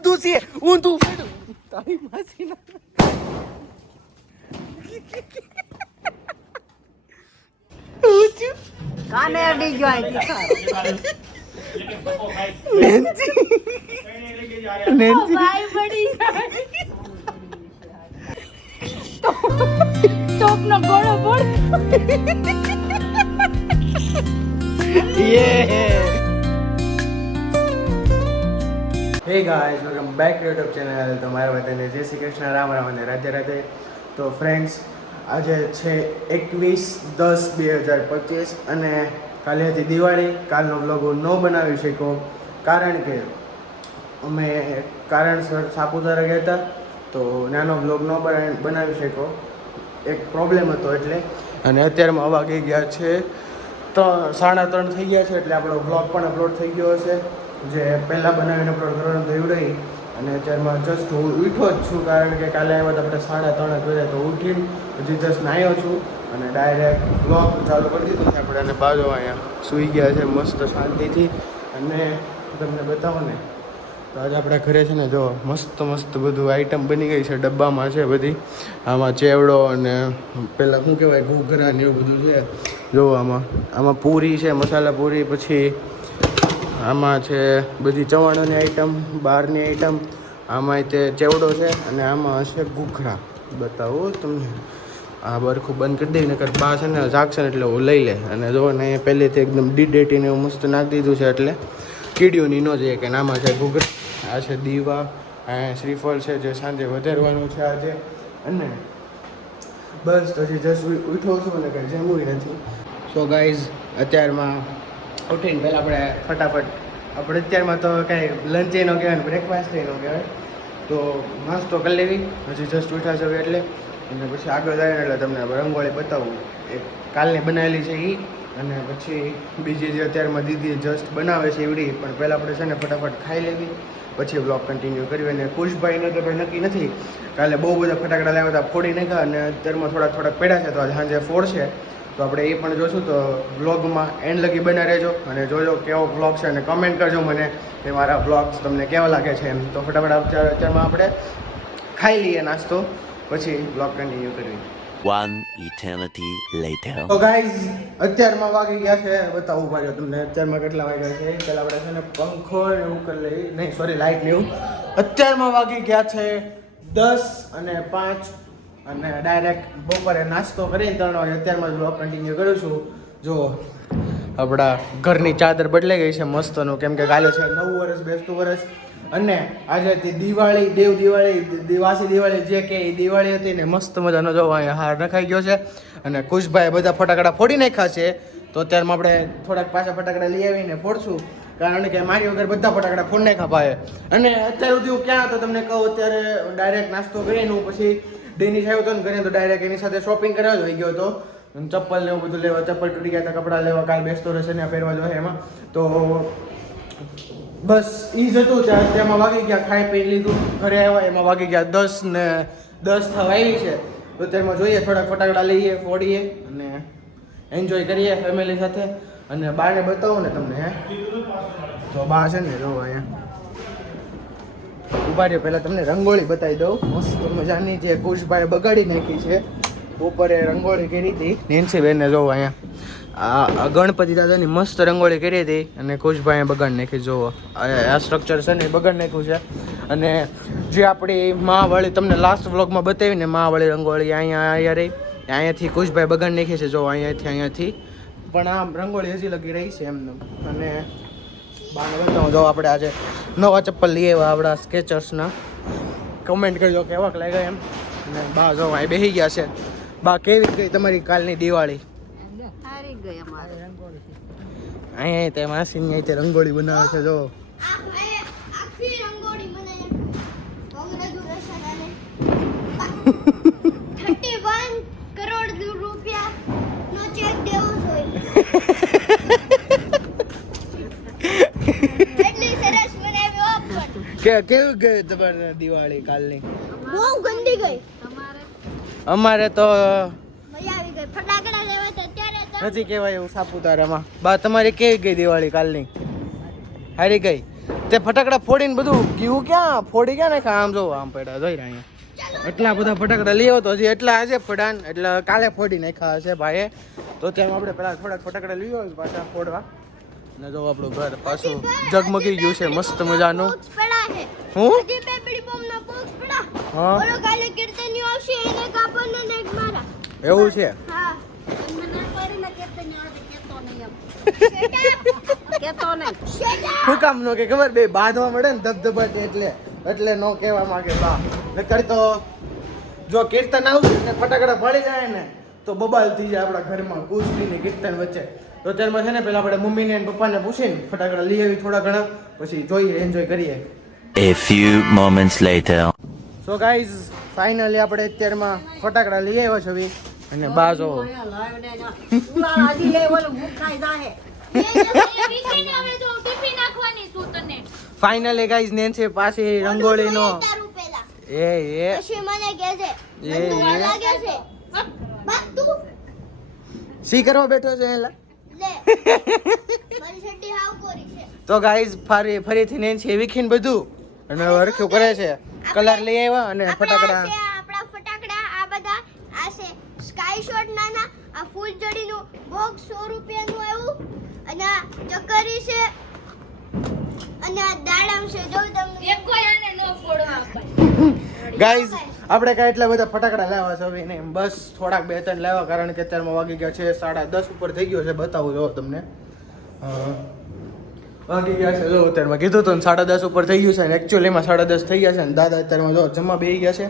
ઊંધું છે ઊંધું પડ્યું તારી માસી ના કાને અડી ગયો ભાઈ પડી ટોપ નો ગોળો બોલ હે guys welcome back to YouTube channel. તો મારા બધાને જય શ્રી કૃષ્ણ, રામ રામ અને રાધે રાધે. તો ફ્રેન્ડ્સ, આજે છે 21/10/2025 અને કાલે હતી દિવાળી. કાલનો વ્લોગ હું ન બનાવી શક્યો કારણ કે અમે કારણસર સાપુતારા ગયા હતા, તો નાનો વ્લોગ ન બનાવી શક્યો, એક પ્રોબ્લેમ હતો એટલે. અને અત્યારમાં વાગી ગયા છે 3:30 થઈ ગયા છે, એટલે આપણો વ્લોગ પણ અપલોડ થઈ ગયો હશે. જે પહેલાં બનાવીને અપલોડ કરવાનું થયું રહી. અને અત્યારમાં જસ્ટ હું ઉઠ્યો જ છું, કારણ કે કાલે આવ્યા આપણે 3:30 કર્યા, તો ઉઠીને હજી જસ્ટ નાહ્યો છું અને ડાયરેક્ટ વ્લોગ ચાલુ કરી દીધો છે આપણે. અને બાજુ અહીંયા સૂઈ ગયા છે મસ્ત શાંતિથી. અને તમને બતાવો ને, તો આજે આપણા ઘરે છે ને જો મસ્ત મસ્ત બધું આઈટમ બની ગઈ છે, ડબ્બામાં છે બધી. આમાં ચેવડો અને પહેલાં શું કહેવાય ઘૂઘરા ને એવું બધું છે. જો આમાં પૂરી છે, મસાલા પૂરી, પછી આમાં છે બધી ચવાણોની આઈટમ, બહારની આઈટમ. આમાં તે ચેવડો છે અને આમાં હશે ઘૂઘરા. બતાવો તમને, આ બરખું બંધ કરી દઈ, નકર બા છે ને જાગશે ને એટલે હું લઈ લે. અને જો ને અહીંયા પહેલેથી એકદમ ડીડેટીને એવું મસ્ત નાખી દીધું છે, એટલે કીડીઓની ન જોઈએ કે આમાં છે ઘૂઘરા, આ છે દીવા, આ શ્રીફળ છે જે સાંજે વધારવાનું છે આજે. અને બસ તો હજી જસ્ટ ઉઠો છું અને કંઈ જમવું નથી. સો ગાઈઝ, અત્યારમાં ઉઠીને પહેલાં આપણે ફટાફટ આપણે અત્યારમાં તો કાંઈ લંચ એ ન કહેવાય ને બ્રેકફાસ્ટ એ ન કહેવાય, તો નાસ્તો કરી લેવી. હજી જસ્ટ ઉઠા છે એટલે. અને પછી આગળ જાય એટલે તમને રંગોળી બતાવું, એક કાલની બનાવેલી છે એ, અને પછી બીજી જે અત્યારમાં દીદી જસ્ટ બનાવે છે એવડી. પણ પહેલાં આપણે છે ને ફટાફટ ખાઈ લેવી, પછી બ્લોગ કન્ટિન્યુ કરવી. અને ખુશભાઈને તો કંઈ નક્કી નથી, કાલે બહુ બધા ફટાકડા લાવ્યા હતા, ફોડી નાખ્યા. અને અત્યારમાં થોડાક પડ્યા છે, તો આજે સાંજે ફોડશે, તો આપણે એ પણ જોશું. તો વ્લોગમાં એન્ડ લગી બના રહેજો અને જોજો કેવો વ્લોગ છે, અને કમેન્ટ કરજો મને કે મારા વ્લોગ્સ તમને કેવા લાગે છે એમ. તો ફટાફટ અત્યારમાં આપણે ખાઈ લઈએ નાસ્તો, પછી વ્લોગ કન્ટિન્યુ કરવી. One eternity later. તો ગાઈઝ, અત્યારમાં વાગી ગયા છે, બતાવું પાડ્યો તમને અત્યારમાં કેટલા વાગ્યા છે. પહેલાં આપણે છે ને પંખો એવું કરી લઈએ, નહીં સોરી લાઇટ ને એવું. અત્યારમાં વાગી ગયા છે 10:05 અને ડાયરેક્ટ બપોરે નાસ્તો કરીને 3 વાગે અત્યારમાં વ્લોગ કન્ટિન્યુ કરું છું. જો આપણા ઘરની ચાદર બદલાઈ ગઈ છે મસ્તનું, કેમ કે કાલે છે નવું વર્ષ, બેસતું વર્ષ. અને આજેથી દિવાળી, દેવ દિવાળી, વાસી દિવાળી જે કે એ દિવાળી હતી ને, મસ્ત મજાનો જો અહીંયા હાર નખાઈ ગયો છે. અને ખુશભાઈ બધા ફટાકડા ફોડી નાખ્યા છે, તો અત્યારમાં આપણે થોડાક પાછા ફટાકડા લઈ આવીને ફોડશું, કારણ કે મારી વગર બધા ફટાકડા ફોડી નાખ્યા ભાઈ. અને અત્યાર સુધી હું ક્યાં હતો તમને કહું, અત્યારે ડાયરેક્ટ નાસ્તો કરીને હું પછી ડેનિશ આવ્યો હતો ને ઘરે, તો ડાયરેક્ટ એની સાથે શોપિંગ કરવા જ હોઈ ગયો હતો. ચપ્પલ ને એવું બધું લેવા, ચપ્પલ તૂટી ગયા હતા, કપડાં લેવા, કાલ બેસતો રહેશે ને પહેરવા જોઈએ એમાં. તો બસ એ જ હતું. તેમાં વાગી ગયા, ખાઈ પી લીધું, ઘરે આવ્યા એમાં વાગી ગયા 10 ને 10 થવા આવી છે. તો તેમાં જોઈએ થોડાક ફટાકડા લઈએ, ફોડીએ અને એન્જોય કરીએ ફેમિલી સાથે. અને બાને બતાવું ને તમને, હે તો બા છે ને જો અહીંયા ઉભા રહ્યો, પહેલાં તમને રંગોળી બતાવી દઉં મસ્ત મજાની, જે ખુશભાઈ બગાડી નાખી છે. બપોરે રંગોળી કરી હતી નેન્સીબેનને, જોવો અહીંયા આ ગણપતિ દાદાની મસ્ત રંગોળી કરી હતી અને ખુશભાઈએ બગાડી નાખી. જોવો આ સ્ટ્રક્ચર છે ને એ બગાડી નાખ્યું છે. અને જે આપણી માવાળી તમને લાસ્ટ વ્લોગમાં બતાવી ને, માવાળી રંગોળી અહીંયા રહી, અહીંયાથી ખુશભાઈ બગાડી નાખી છે. જો અહીંયાથી પણ આમ રંગોળી હજી લગી રહી છે એમને. અને બાને બતાવું, જો આપણે આજે નવા ચપ્પલ લઈ આવ્યા આપણા સ્કેચર્સના. કમેન્ટ કરજો કેવાક લાગ્યા એમ. અને બા જો અહીં બેસી ગયા છે. બા, કેવી ગઈ તમારી કાલની દિવાળી? હારી ગઈ અમારે રંગોળી. અહીંયા તે માસીની અહીં રંગોળી બનાવે છે. જો આખી રંગોળી બનાવી. કોંગ્રેચ્યુલેશન અને 31 કરોડ રૂપિયા નો ચેક દેવો જોઈએ. એટલી સરસ બનાવી ઓપન. કેવી ગઈ તમારી દિવાળી કાલની? બહુ ગંદી ગઈ. અમારે તો મજા આવી ગઈ. ફટાકડા લેવા તો અત્યારે તો નથી કહેવાય એવું સાપુતારામાં. બા, તમારી કેવી ગઈ દિવાળી કાલની? હારી ગઈ? તે ફટાકડા ફોડીને બધું ગયું ક્યાં ફોડી ક્યાં નાખા આમ જો આમ પડ્યા જોઈ રહ્યા અહીંયા એટલા બધા ફટાકડા લઈ આવ્યો તો હજી એટલા આજે ફોડાન એટલે કાલે ફોડી નાખ્યા હશે ભાઈએ તો ત્યાં આપણે પેલા થોડાક ફટાકડા લઈ આવ્યો પાછા ફોડવા ને જો આપણું ઘર પાછું જગમગી ગયું છે મસ્ત મજાનું બોક્સ પડા છે હું હજી બે બીડી બોમ્બ ના બોક્સ પડા હા ઓલો કાલે કીર્તનીઓ આવશે એને કાપડને ને એક મારા એવું છે હા મને ના પાડી ને કેતો નહીં આવે કેતો નહીં એમ શેટા કેતો નહીં શેટા શું કામ નો કે ખબર બે બાંધવા મળે ને ધબધબાટ એટલે નો કહેવા માંગે બા નકર તો જો કીર્તન આવશે ને ફટાકડા પડી જાય ને તો બબાલ થઈ જાય આપણા ઘરમાં કુસ્તી ને કીર્તન વચ્ચે તો ત્યારમાં છે ને પેલા આપણે મમ્મીને અને પપ્પાને પૂછીને ફટાકડા લઈ આવી થોડા ઘણા પછી જોઈએ એન્જોય કરીએ A few moments later. So guys finally આપણે અત્યારમાં ફટાકડા લઈ આવ્યા છે અને બા જો હજી લે ઓલું ભૂખાઈ જાહે ફાઇનલી ગાઈઝ નેન છે પાછી રંગોળીનો રૂપેલા એ પછી મને કહે છે એ લાગે છે બા તું સી કરવા બેઠો છે એલા લે મારી છટ્ટી હાવ કોરી છે તો ગાઈઝ ફરીથી નેન છે વિખીન બધું અને હરખ્યું કરે છે કલર લઈ આવ્યા અને ફટાકડા આપણા ફટાકડા આ બધા આ છે સ્કાય શોટ નાના આ ફૂલજડીનું બોક્સ 100 રૂપિયાનું આવ્યું અને આ ચકરી છે અને આ દાડમ છે જો તમને એક કોઈ આને નો ફોડવા ગાઈઝ આપણે કાંઈ એટલા બધા ફટાકડા લાવવા છે હવે નહીં બસ થોડાક 2-3 લાવવા કારણ કે અત્યારમાં વાગી ગયા છે 10:30 ઉપર થઈ ગયો છે બતાવું જો તમને વાગી ગયા છે જો અત્યારમાં કીધું તો 10:30 ઉપર થઈ ગયું છે અને એકચ્યુઅલીમાં 10:30 થઈ ગયા છે અને દાદા અત્યારમાં જો જમવા બેસી ગયા છે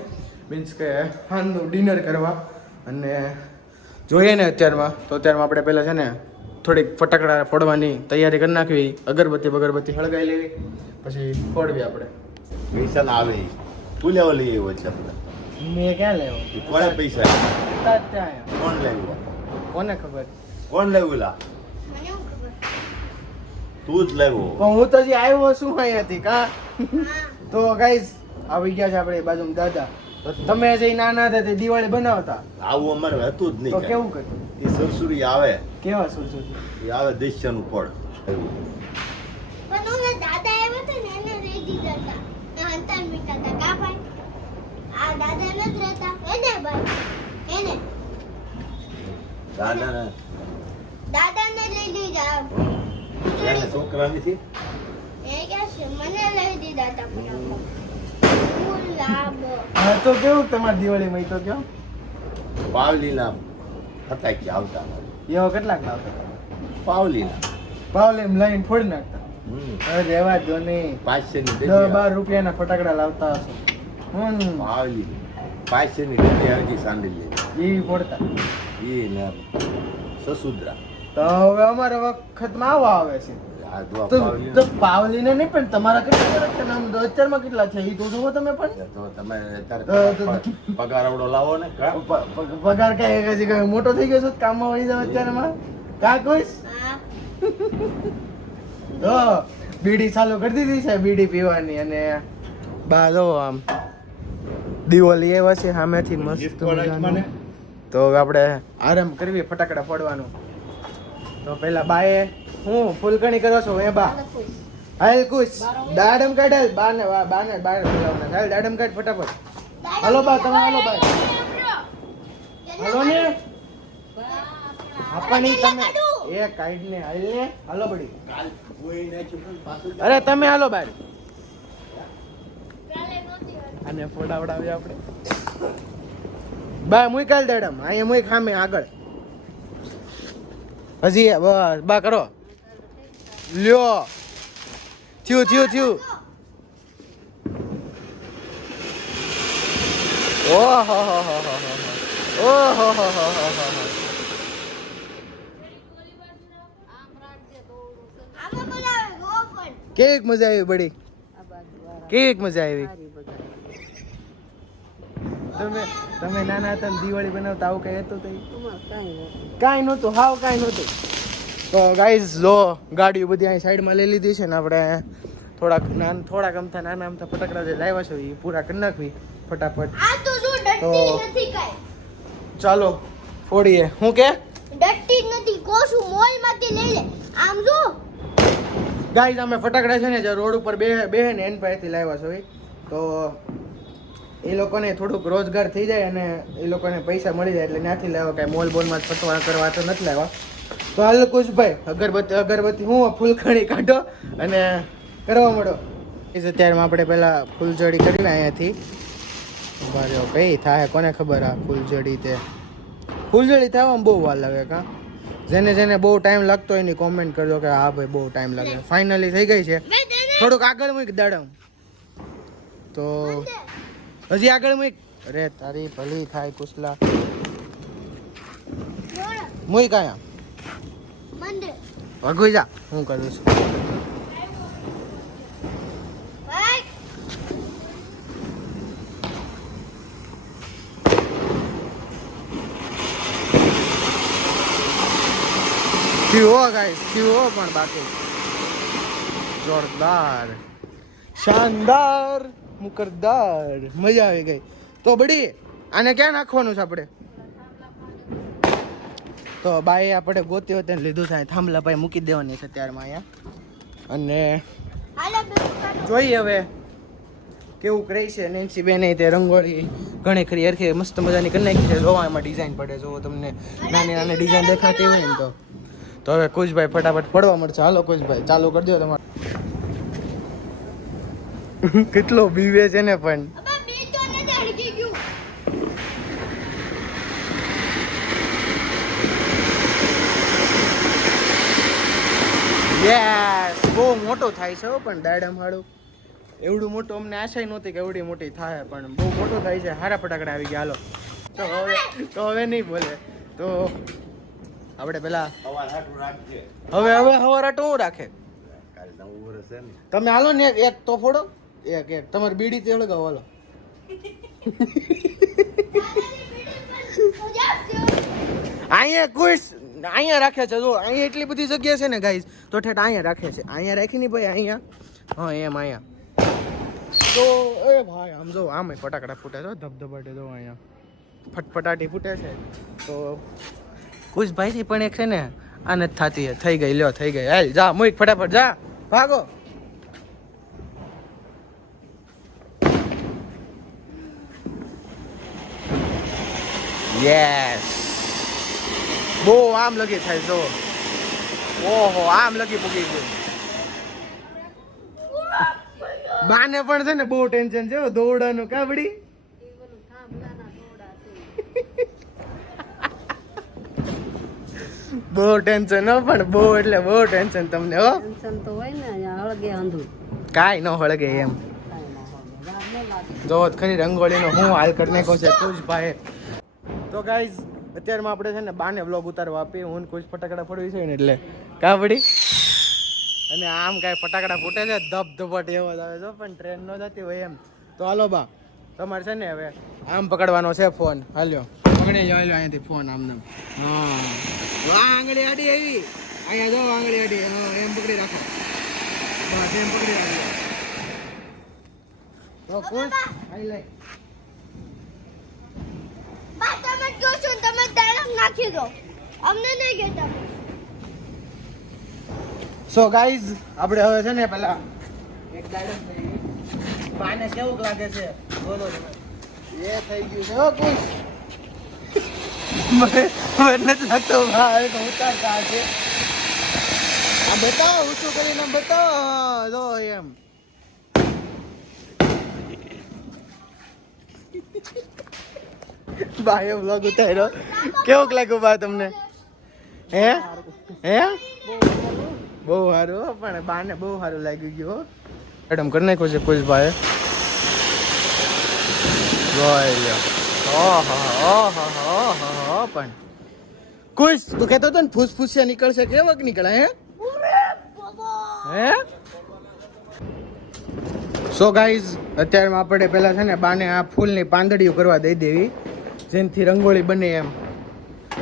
મીન્સ કે સાંજનું ડિનર કરવા અને જોઈએ ને અત્યારમાં તો અત્યારમાં આપણે પહેલાં છે ને થોડીક ફટાકડા ફોડવાની તૈયારી કરી નાખવી અગરબત્તી સળગાવી લેવી પછી ફોડવી આપણે પૈસા ના આવે તું લેવા લઈ આવ્યો છે આપણે મેં ક્યાં લેવો એ કોણે પૈસા ત્યાં કોણ લેવું કોને ખબર કોણ લેવું લા મને શું ખબર તું જ લેવો પણ હું તો હજી આવ્યો છું અહીંયાથી કા હા તો ગાઈઝ આવી ગયા છે આપણે બાજુમાં દાદા તો તમે જે નાના હતા તે દિવાળી બનાવતા આવું અમારે હતું જ તો નહીં કેવું કરતું એ સરસુરી આવે કેવા શું એ આવે દેશિયાનું પડ એવું પણ ઓલા દાદા આવ્યા હતા ને એને રહી દીધા હતા હંતાન મીઠા હતા કા ભાઈ આ દાદા નથી રહેતા એને ભાઈ એને દાદા દાદાને લઈ દીધા એને છોકરા નથી એ કે છે મને લઈ દીધા હતા પણ લાભ હા તો કેવું તમારી દિવાળીમાં ઈ તો કેવું પાવલીના ફટાકી આવતા એવો કેટલાક લાવતા તમે પાવલીના પાવલે એમ લઈને ફોડી નાખતા હમ હવે રહેવા દો નહીં 500 ની 10-12 રૂપિયાના ફટાકડા લાવતા હશો પાવલી 500 ની ડબ્બી હજી સાંડી લે એ ફોડતા એ ને સસુદ્રા તો હવે અમારા વખતમાં આવા આવે છે આ દવા તો પાવલી તો પાવલીને નહીં પણ તમારા કેટલા વર્ષ છે નામ અત્યારમાં કેટલા છે એ તો જુઓ તમે પણ તો તમે તો- અત્યારે પગાર આવડો લાવો ને કા? પગાર કઈ હજી કઈ મોટો થઈ ગયો છો કામમાં વળી જાવ અત્યારમાં કા કોઈસ હા તો બીડી ચાલુ કરી દીધી છે બીડી પીવાની અને બા જો આમ દીવો લઈ આવ્યા છે સામેથી મસ્ત Gift કોણ આપ્યું મજાનું. મને? તો હવે આપણે આરામ કરવી ફટાકડા ફોડવાનું તો પેલા બાએ હું ફૂલકણી કરો છો એ બા હાલ કુશ દાડમ કાઢ હાલ બાને બાને બાર બોલાવવાના હાલ દાડમ કાઢ ફટાફટ હાલો બા તમે હાલો બા હાલો ને આપણી તમે એ કાઢ ને હાલ ને હાલો બડી કાલ કોઈ નાખ્યું પણ પાછું અરે તમે હાલો બાર અને ફોડાવડાવી આપણે બા મુઈ કાલ દાડમ અહીંયા મુઈ ખામે આગળ હજી બસ બા કરો લ્યો થયું ઓહો હો હો હો ઓહો હો હો હો હો આમાં બોલાવે ગોફણ કેવી મજા આવી બડી કેવી મજા આવી તમે નાના હતા ને દિવાળી બનાવતા આવું કઈ હતું તઈ કાંઈ નહોતું હાવ કાંઈ નહોતું તો ગાઈઝ લો ગાડીઓ બધી અહીં સાઈડમાં લઈ લીધી છે ને આપણે થોડાક અમથા નાના અમથા ફટાકડા જે લાવ્યા છે એ પૂરા કરી નાખવી ફટાફટ આ તો જો ડટ્ટી નથી કાઈ ચાલો ફોડીએ હું કે ડટ્ટી જ નથી કોશું મોલ માંથી લઈ લે આમ જો ગાઈઝ અમે ફટાકડા છે ને જે રોડ ઉપર બે ને એન પાસેથી લાવ્યા છે તો એ લોકોને થોડુંક રોજગાર થઈ જાય અને એ લોકોને પૈસા મળી જાય એટલે ત્યાંથી લાવ્યા કાંઈ મોલ બોલમાં ફટવા કરવા તો નથી લાવ્યા તો હાલ કુશભાઈ અગરબત્તી હું ફૂલખણી કાઢો અને કરવા મળો અત્યારમાં આપણે પહેલાં ફૂલઝડી કરી અહીંયાથી ઉભા રહ્યો કઈ થાય કોને ખબર આ ફૂલઝડી તે ફૂલઝડી થવામાં બહુ વાર લાગે કાં જેને બહુ ટાઈમ લાગતો હોય એની કોમેન્ટ કરજો કે હા ભાઈ બહુ ટાઈમ લાગે ફાઇનલી થઈ ગઈ છે થોડુંક આગળ મૂક દાડમ તો હજી આગળ મૂક અરે તારી ભલી થાય કુસલા મૂક આયા મંદિર ભગવી જા હું કરું છું ભાઈ થયો ગાઈસ થયો પણ બાકી જોરદાર શાનદાર મુકરદાર મજા આવી ગઈ તો બડી આને ક્યાં નાખવાનું છે આપણે તો બાઈ આપણે ગોતી હોય તેને લીધું થાય થાંભલા ભાઈ મૂકી દેવાની છે ત્યારમાં અહીંયા અને હાલો બેન જોઈએ હવે કેવું કરે છે નેન્સી બેન તે રંગોળી ઘણી ખરી હરખી મસ્ત મજાની કરી નાખી છે જોવા એમાં ડિઝાઇન પડે જો તમને નાની નાની ડિઝાઇન દેખાતી હોય ને તો હવે કુશભાઈ ફટાફટ પડવા મળશે હાલો કુશભાઈ ચાલુ કરી દો તમારે કેટલો બીવે છે ને પણ અબે બી તો ને હળગી ગયું યસ બહુ મોટો થાય છે હો પણ દાડમ હાડું એવડું મોટું અમને આશા નહોતી કે એવડી મોટી થાય પણ બહુ મોટો થાય છે હારા ફટાકડા આવી ગયા હાલો તો હવે નહીં બોલે તો આપણે પેલા સવાર હાટું રાખજે હવે હવારાટો હું રાખે કાલે 9 વર્ષ છે ને તમે હાલો ને એક તો ફોડો એક તમારી બીડી તે હળગાવો હાલો અહીંયા કોઈ અહીંયા રાખે છે જો અહીંયા એટલી બધી જગ્યા છે ને ગાઈઝ તો ઠેઠ અહીંયા રાખે છે અહીંયા રાખી નહીં ભાઈ અહીંયા હા એમ અહીંયા તો એ ભાઈ આમ જો આમ ફટાકડા ફૂટે છે ધબધબાટે જો અહીંયા ફટફટાટી ફૂટે છે તો કુછ ભાઈથી પણ એક છે ને આ નથી થતી થઈ ગઈ લ્યો થઈ ગઈ હાલ જા મૂક ફટાફટ જા ભાગો યસ બહુ આમ લગી થાય જો ઓહો આમ લગી પૂગી ગયું બાને પણ છે ને બહુ ટેન્શન છે હો દોડાનું કાબડી બહુ ટેન્શન હો પણ બહુ એટલે બહુ ટેન્શન તમને હો ટેન્શન તો હોય ને હળગે અંધું કાંઈ ન હળગે એમ જો ખરી રંગોળીનો હું હાલ કરી નાખ્યો છે કુછ ભાઈ તો ગાઈઝ અત્યારમાં આપણે છે ને બાને વ્લોગ ઉતારવા આપી હું કુછ ફટાકડા ફોડવી છે ને એટલે કાબડી અને આમ કાંઈ ફટાકડા ફૂટે છે ધબધબટ એવો જ આવે છે પણ ટ્રેન ન જતી હોય એમ તો હાલો બા તમારે છે ને હવે આમ પકડવાનો છે ફોન હાલ્યો પકડી જાવ અહીંયાથી ફોન આમને હા આંગળી આડી આવી અહીંયા જાઓ આંગળી આડી હા એમ પકડી રાખો બસ એમ પકડી રાખો તો ખુશ આઈ લાઈક બા તમે કહો છો ને તમે દાડમ નાખી દો અમને નહીં કહેતા સો ગાઈઝ આપણે હવે છે ને પેલા એક દાડમ થઈ બાને કેવું લાગે છે બોલો તમે એ થઈ ગયું છે હો ખુશ મને નથી લાગતો ભાઈ તો ઉતારતા છે આ બતાવો ઊંચું કરીને બતાવો જો એમ ભાઈ વ્લોગ ઉતાર્યો કેવું લાગ્યું બા તમને હે હે બહુ સારું હો, પણ બાને બહુ સારું લાગી ગયું મેડમ કરી નાખ્યું છે કુછ ભાઈ જોઈ લ્યો ઓહો ઓહો ઓહો પણ કુછ તું કહેતો હતો ને ફૂસફૂસિયા નીકળશે કેવક નીકળે હે હે સો ગાઈઝ અત્યારમાં આપણે પહેલા છે ને બાને આ ફૂલની પાંદડીઓ કરવા દઈ દેવી જેનાથી રંગોળી બને એમ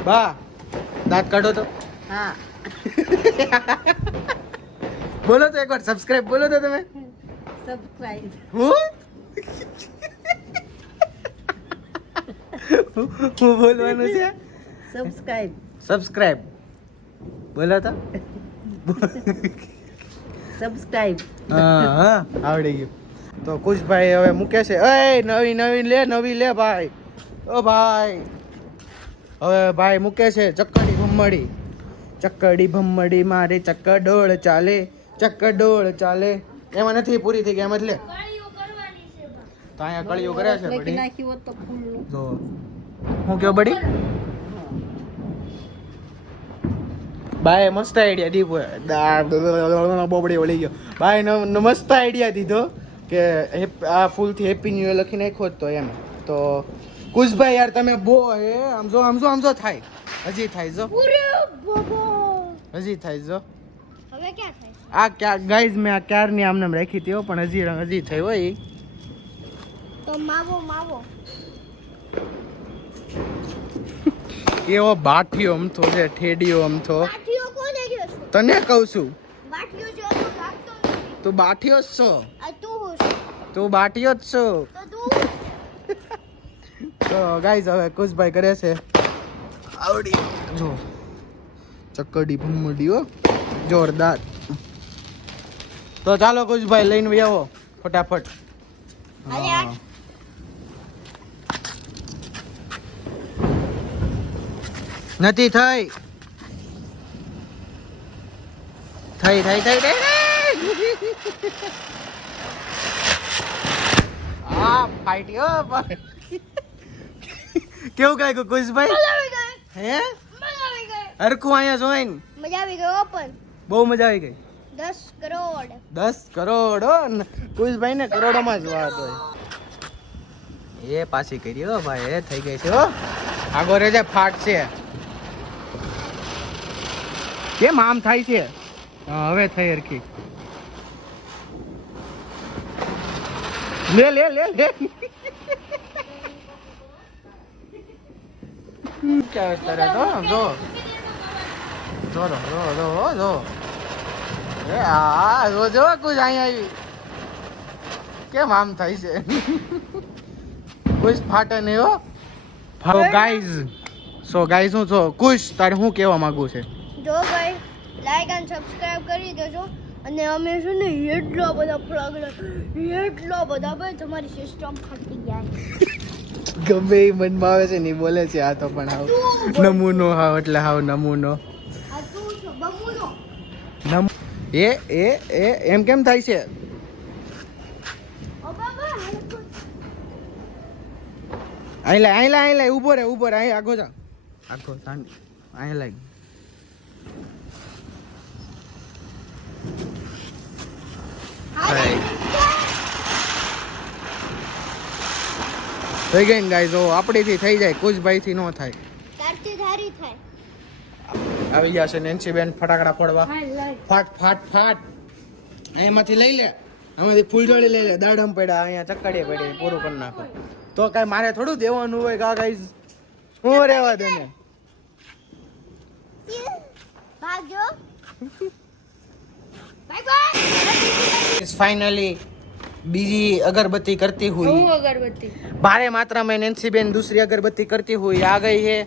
બા દાંત કાઢો તો હા બોલો તો એકવાર સબસ્ક્રાઇબ બોલો તો તમે સબસ્ક્રાઇબ હું બોલવાનું છે સબસ્ક્રાઇબ સબસ્ક્રાઇબ બોલો તો સબસ્ક્રાઇબ. હા હા આવડી ગયું. તો કુશભાઈ હવે મૂકે છે. એ નવી લે ભાઈ. ઓ ભાઈ હવે ભાઈ મૂકે છે ચક્કડી ભમ્મડી મારે ચક્કડોળ ચાલે એમાં નથી પૂરી થઈ ગઈ એમ જ લે. તો અહીંયા કળિયું કરે છે લખી બડી. નાખ્યું હોત તો ફૂલનું. જો હું કયો બડી બાય મસ્ત આઈડિયા દીધો. બોબડી વળી ગયો બાય મસ્ત આઈડિયા દીધો કે આ ફૂલથી હેપી ન્યુ યર લખી નાખ્યો તો એમ. તો કુશભાઈ યાર તમે બો હે આમજો થાય હજી થાય જો હજી થાય જો હવે ક્યાં થાય? આ ક્યાં ગાઈઝ મેં આ ક્યારની આમને રાખી હતી હો, પણ હજી થઈ હોય ઈ. તો માવો એવો બાઠિયો અમથો છે ઠેડિયો અમથો. બાઠીઓ કોને કહો છો? તને કહું છું બાઠીઓ જો તો લાગતો નથી. તું બાઠિયો જ છો. આ તું હું છું. તું બાઠિયો જ છો. તો તું હું છું. તો ગાઈઝ હવે કુશભાઈ કરે છે આવડી જો ચક્કડી ભમ્મડી હો જોરદાર. તો ચાલો કુશભાઈ લઈને આવો ફટાફટ. અરે હા. નથી થઈ આ ફાઈટ્યો પણ કેવું કાંઈ કુશભાઈ મજા આવી ગઈ. હે મજા આવી ગઈ. હરખું અહીંયા જોઈન મજા આવી ગઈ ઓપન. બહુ મજા આવી ગઈ. 10 કરોડ. 10 કરોડ હો કુશભાઈ ને કરોડોમાં જ વાત હોય. એ પાછી કરી હો ભાઈ એ થઈ ગઈ છે હો. આગો રેજે ફાટ છે. કેમ આમ થાય છે? હા હવે થઈ હરખી. લે क्या तरह तो जो जो ए आ जो कुछ आई आई કેમ આમ થાય છે? કુશ ફાટે નહીં હો. સો ગાઈઝ હું છો કુશ તારે હું કહેવા માંગુ છે? જો ગઈ લાઈક અને સબસ્ક્રાઇબ કરી દેજો. અને અમે છે ને એટલા બધા ભાઈ તમારી સિસ્ટમ ફાટી જાય. ગમે એ મનમાં આવે છે ને ઈ બોલે છે. આ તો પણ હાવ નમૂનો હાવ એટલે હાવ નમૂનો. આ તું છો બમુનો. એમ કેમ થાય છે? ઓ બાબા અહીં ઉભો રે અહીં આગો જા અહીં લાગ. થઈ ગઈ ને ગાઈઝ આપણીથી થઈ જાય કુશભાઈથી ન થાય. તારથી ધારી થાય. આવી ગયા છે નેન્સી બેન ફટાકડા ફોડવા. ફાટ અહીંયામાંથી લઈ લે. આમાંથી ફૂલઝડી લઈ લે. દાડમ પડ્યા અહીંયા ચક્કડીએ પડી પૂરું કરી નાખો. તો કાંઈ મારે થોડું દેવાનું હોય કા ગાઈઝ શું રહેવા દે ને. ભાગજો. Bye bye. फाइनली बीजी अगरबत्ती करती हुई અગરબત્તી. भारे मात्रा में नैन्सी बेन दूसरी अगरबत्ती करती हुई आ गई है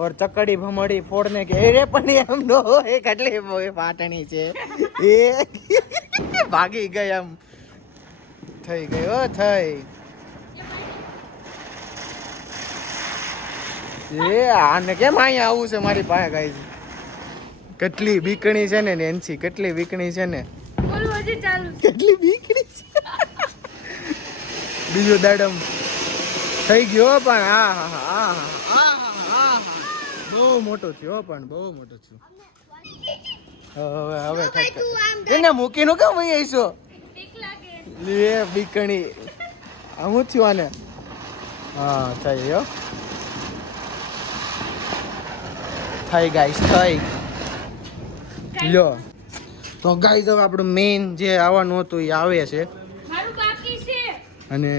और चक्कड़ी भमड़ी फोड़ने के अरे पण हम नो एक એટલે પાટણી છે એ ભાગી ગઈ એમ થઈ ગયો થઈ એ આને કેમ અહીંયા આવું છે મારી પાસે ગાઈસ કેટલી બીકણી છે ને નેન્સી કેટલી બીકણી છે ને બોલ હજી ચાલુ. કેટલી બીકણી છે બીજો દાડમ થઈ ગયો પણ આ બહુ મોટો થયો પણ બહુ મોટો થયો હવે એને મૂકીને કેમ વહી આવીશો લે બીકણી હું થયું આને હા થઈ ગયો થઈ ગાઈસ થઈ લ્યો તો ગાઈસ હવે આપણું મેઇન જે આવવાનું હતું એ આવે છે મારું બાકી છે. અને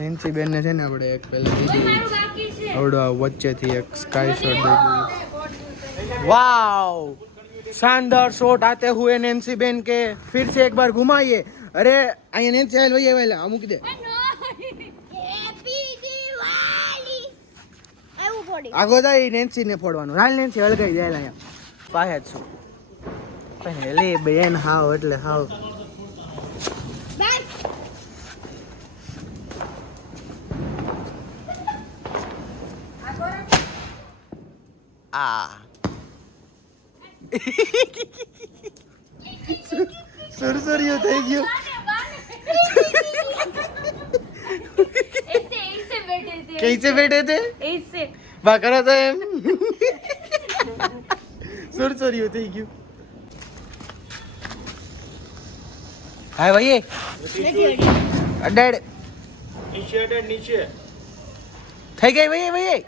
નેન્સી બેન ને છે ને આપણે એક પહેલા મારું બાકી છે. આવડો વચ્ચેથી એક સ્કાય શોટ દઈ દીધી वाओ शानदार शॉट आते हुए नैन्सी बेन के फिर से एक बार घुमाइए अरे आइए नैन्सी आइल वही वाला अमुक दे હેપી દિવાળી. આવું ફોડી. આગો જાય નૈન્સી ને ફોડવાનું હાલ નૈન્સી હળગાઈ જાય અહીંયા પાસે જ છું પણ હેલી બેન હાવ એટલે હાવ આ સુરસુરિયું થઈ ગયું. कैसे बैठे थे ऐसे बा करो तो एम सुरसुरिયું થઈ ગયું. હાય ભાઈ અડડ નીચે અડે નીચે. થઈ ગઈ ભાઈ ભાઈ.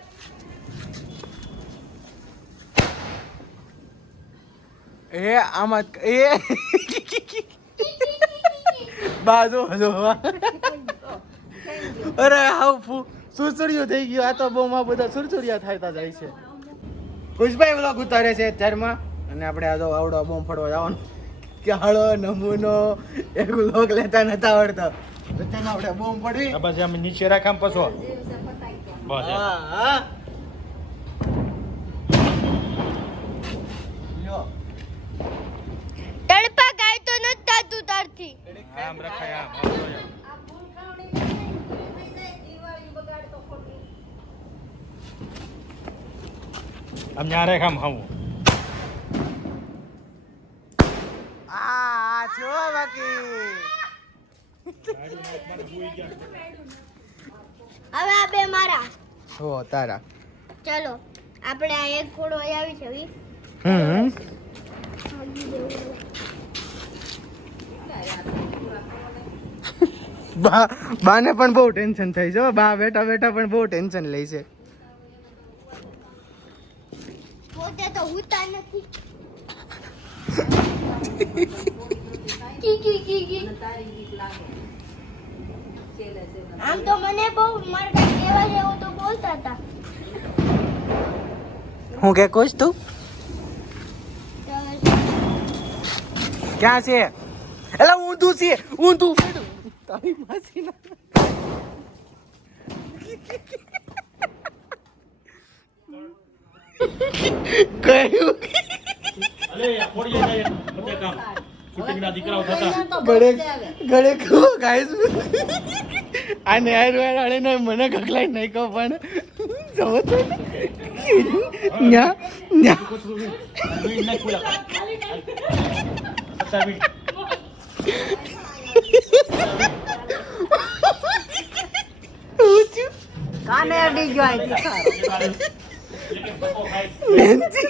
એ આમાં એ બાજુ હજો અરે હાવ સુરસુરિયું થઈ ગયું. આ તો બહુ માં બધા સુરસુરિયા થતા જાય છે. કુશભાઈ વ્લોગ ઉતારે છે અત્યારમાં અને આપણે આ તો આવડો બોમ્બ ફોડવા જવાનું કે હાળો નમૂનો એક વ્લોગ લેતા નતા આવડતા અત્યારમાં આપણે બોમ્બ ફોડવી. આ પછી અમે નીચે રાખામ પછો. બસ હા હા લ્યો તડપા ગાય તો નથી થાતું તારથી. આમ રખાય આમ. આમ ન્યા રાખામ હાવું. આ જો બાકી હવે આ બે મારા. હો તારા ચલો આપણે આ એક ફોડો આવી છે વી. હમ બાને પણ બહુ ટેન્શન થઈ છે હો. બા બેઠા બેઠા પણ બહુ ટેન્શન લે છે. પોતે તો હુતા નથી. કી કી કી કી. આમ તો મને બહુ માર કઈ કહેવા જેવું તો બોલતા હતા. હું કે કુછ તું ક્યાં છે? એલા ઊંધું છે ઊંધું પડ્યું તારી માસી ના કયું અલે આ પોડી જાય બધે કામ. શૂટિંગના દીકરાઓ થતા. ગળે ગળે કહો ગાઈસ આને આયરવાળે ને મને કકલાઈ નહીં કહો પણ જવો તો ન્યા ન્યા વીડ નાખ પૂરા. પતા વીડ. કાને અડી ગયો અહીંથી ખારો. નેન્સી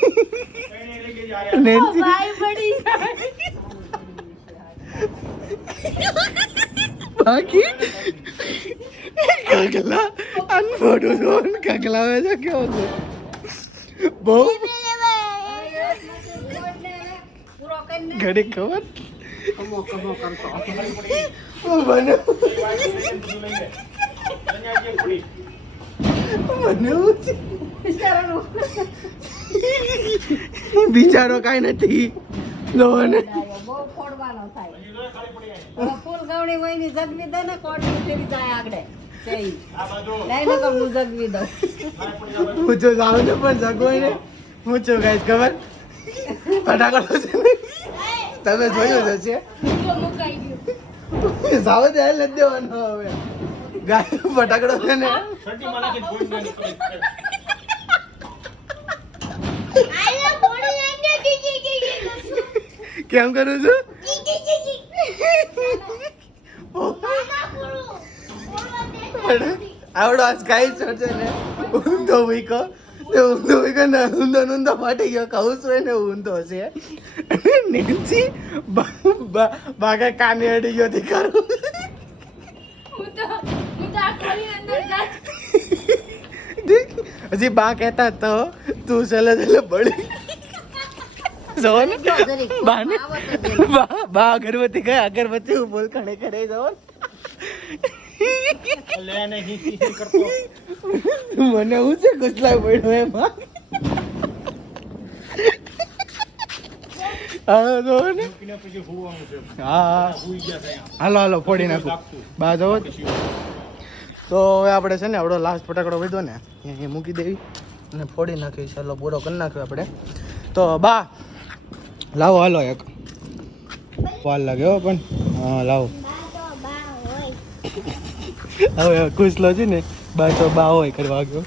નેન્સી ભાઈ પડી જાય. બાકી કગલા અનફોટો જોન કગલા વે છે કેવો છે બહુ પૂરો કરીને ઘડી ખબર કમો કમો કરતો. મને મને બિચારો કાંઈ નથી લોને બહુ ફોડવાનો થાય. હવે ફૂલ ગવણી હોય ની જગવી દે ને કોડની ફેરી જાય આગળ. જઈ લઈને તો હું જગવી દઉં. હું તો જાઉં ને પણ જગવાય ને હું છું ગાઈસ ખબર ફટાકડો છે ને તમે જોયું જ હશે મુકાઈ ગયું. જાવ દે નથી દેવાનો હવે ગાય ફટાકડો છે ને શર્ટીમાં નાખીને ભોઈ નાખી. આલે ફોડી નાખે કી કી કી કી. કેમ કરું છું કી કી કી કી. નાના ફોડો. ફોડવા દે. આવડો આજ ગાય છે ને ઊંધો વીકો તે ઊંધો વીકો ને ઊંધો ઊંધો ફાટી ગયો કહું છું એને ઊંધો છે નીચી બાગા કાને અડી ગયો થી કરું હું તો આ ખોલી અંદર જા. હજી બા કહેતા તો તું ચલે ચલે બળી જો ને બાને બા અગરબત્તી ગયા અગરબત્તી હું બોલ ખડે ખડે જાઓ લે નહીં કરતો. મને હું છે ગુસ્લા પડ્યો એમાં હાલો જો ને મૂકીને પછી હુવાનું છે. હા હુઈ ગયા છે અહીંયા. હાલો હાલો ફોડી નાખું લાગતું. બા જવો તો હવે આપણે છે ને આપણો લાસ્ટ ફટાકડો વધ્યો ને અહીંયા મૂકી દેવી અને ફોડી નાખી ચાલો પૂરો કરી નાખ્યો આપણે તો બા લાવો હાલો એક પાલ લાગે હો પણ હા લાવો બા તો બા હોય. હવે ખુશલો છે ને બા તો બા હોય કરવા ગયો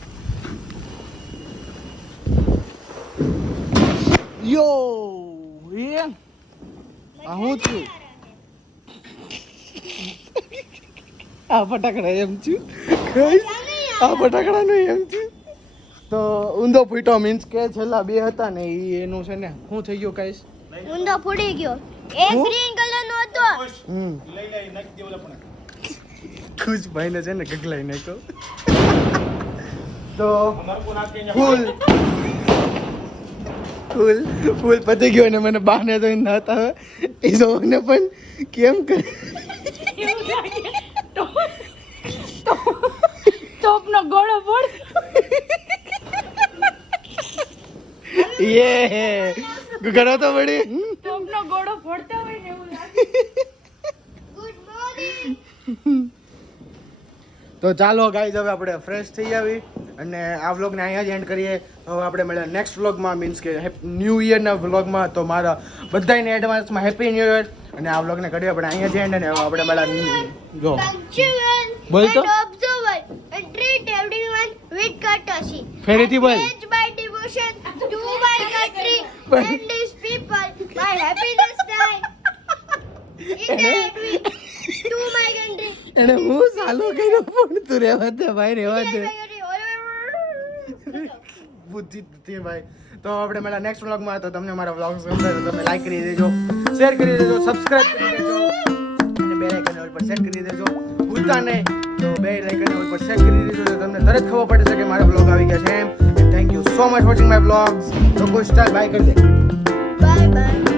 યો એ આ હું છું આ ફટાકડા એમ છું આ ફટાકડા નું એમ છું તો ઊંધો ફૂટો મીન્સ કે છેલ્લા બે હતા ને ઈ એનું છે ને શું થઈ ગયું કઈશ ઊંધો ફૂટી ગયો એક હું? ગ્રીન કલર નો હતો ખુશ ભાઈ ને છે ને ગગલાઈ નાખ્યો તો ફૂલ ફૂલ ફૂલ પતી ગયો ને મને બહાને તો નતા હવે એ જોને પણ કેમ કરે ટોપનો ગોળો ફોડ યે ઘરો તો બડી ટોપનો ગોળો ફોડતા હોય ને એવું લાગે. ગુડ મોર્નિંગ તો ચાલો ગાઈઝ હવે આપણે ફ્રેશ થઈ આવી અને આ વ્લોગને અહીંયા જ એન્ડ કરીએ. હવે આપણે મળીએ નેક્સ્ટ વ્લોગમાં મીન્સ કે ન્યૂ યરના વ્લોગમાં. તો મારા બધાને એડવાન્સમાં હેપી ન્યૂ યર. અને આ વ્લોગને કરીએ આપણે અહીંયા જ એન્ડ અને હવે આપણે મળ્યા ગો punctual બોલ તો. and observant and treat everyone with courtesy. ફરીથી બોલ. Pledge my devotion to my country બોલ. and these people. My happiness die in that week to my country. એને હું સાલો કર્યો પણ તું રહેવા દે ભાઈ રહેવા દે બુદ્ધિ નથી ભાઈ. તો આપણે મળ્યા નેક્સ્ટ વ્લોગમાં. તો તમને મારા વ્લોગ્સ ગમે તો તમે લાઈક કરી દેજો, શેર કરી દેજો, સબસ્ક્રાઇબ કરી દેજો અને બેલ આઇકન ઓલ પર સેટ કરી દેજો. ભૂલતા નહીં તો બેલ આઇકન ઓલ પર સેટ કરી દેજો તો તમને તરત ખબર પડશે કે મારા વ્લોગ આવી ગયા છે એમ. Thank you so much watching my vlogs. તો કોઈ સ્ટાર બાય કરી દે. Bye bye.